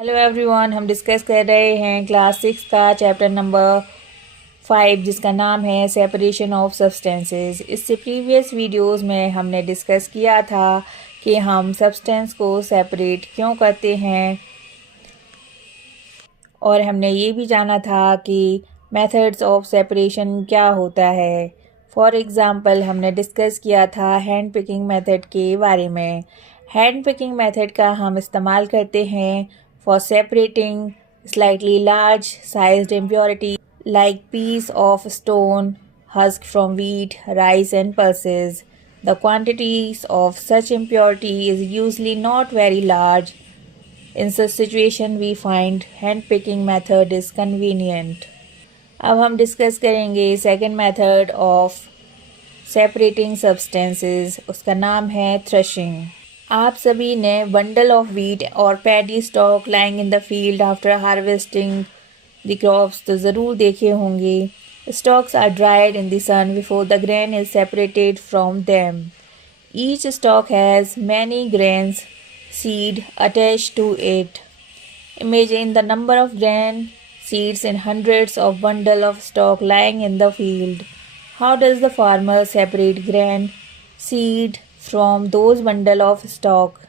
Hello everyone, हम discuss कर रहे हैं क्लास 6 का चैप्टर नंबर 5 जिसका नाम है सेपरेशन ऑफ सब्सटेंसेस। इससे प्रीवियस वीडियोस में हमने डिस्कस किया था कि हम सब्सटेंस को सेपरेट क्यों करते हैं और हमने ये भी जाना था कि मेथड्स ऑफ सेपरेशन क्या होता है। फॉर एग्ज़ाम्पल हमने डिस्कस किया था हैंड पिकिंग मेथड के बारे में। हैंड पिकिंग मेथड का हम इस्तेमाल करते हैं for separating slightly large sized impurity like piece of stone, husk from wheat, rice and pulses. The quantities of such impurity is usually not very large. In such situation we find hand picking method is convenient. अब हम discuss करेंगे second method of separating substances. उसका नाम है threshing. आप सभी ने bundle of wheat और paddy stalk lying in the field after harvesting the crops तो ज़रूर देखे होंगे। Stalks are dried in the sun before the grain is separated from them. Each stalk has many grains seed attached to it. Imagine the number of grain seeds in hundreds of bundle of stalk lying in the field. How does the farmer separate grain seed from those bundle of stalk?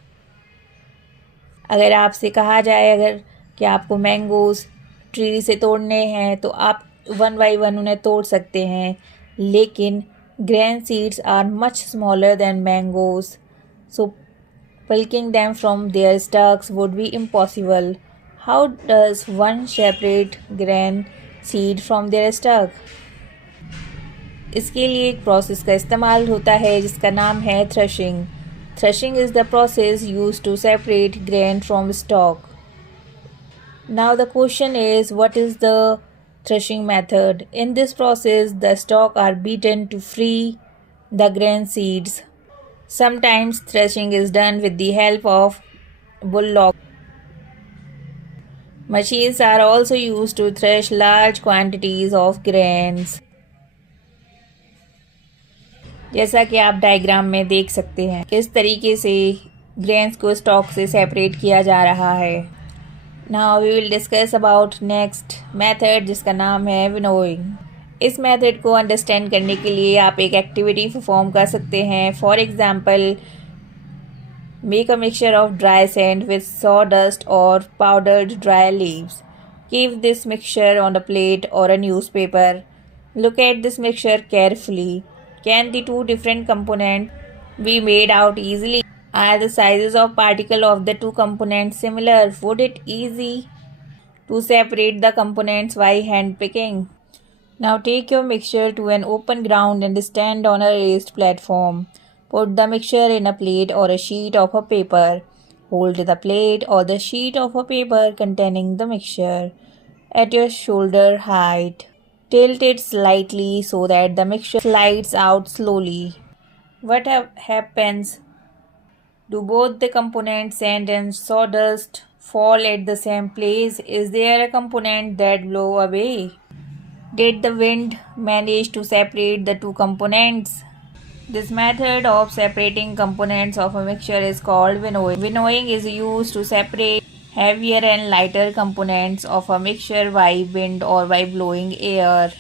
अगर आपसे कहा जाए अगर कि आपको mangoes tree से तोड़ने हैं तो आप वन बाई वन उन्हें तोड़ सकते हैं, लेकिन grain seeds are much smaller than mangoes, so pulling them from their stalks would be impossible. How does one separate grain seed from their stalk? इसके लिए एक प्रोसेस का इस्तेमाल होता है जिसका नाम है threshing. Threshing is the process used to separate grain from stalk. Now the question is what is the threshing method? In this process, the stalk are beaten to free the grain seeds. Sometimes threshing is done with the help of bullock. Machines are also used to thresh large quantities of grains. जैसा कि आप diagram में देख सकते हैं किस तरीके से ग्रेन्स को स्टॉक से सेपरेट किया जा रहा है। Now we will discuss about next method जिसका नाम है विनोइंग। इस मेथड को अंडरस्टैंड करने के लिए आप एक एक्टिविटी परफॉर्म कर सकते हैं। For example, make a mixture of dry sand with sawdust or powdered dry leaves. Keep this mixture on a plate or a newspaper. Look at this mixture carefully. Can the two different components be made out easily? Are the sizes of particle of the two components similar? Would it easy to separate the components by hand picking? Now take your mixture to an open ground and stand on a raised platform. Put the mixture in a plate or a sheet of a paper. Hold the plate or the sheet of a paper containing the mixture at your shoulder height. Tilt it slightly so that the mixture slides out slowly. What happens? Do both the components, sand and sawdust, fall at the same place? Is there a component that blow away? Did the wind manage to separate the two components? This method of separating components of a mixture is called winnowing. Winnowing is used to separate heavier and lighter components of a mixture by wind or by blowing air.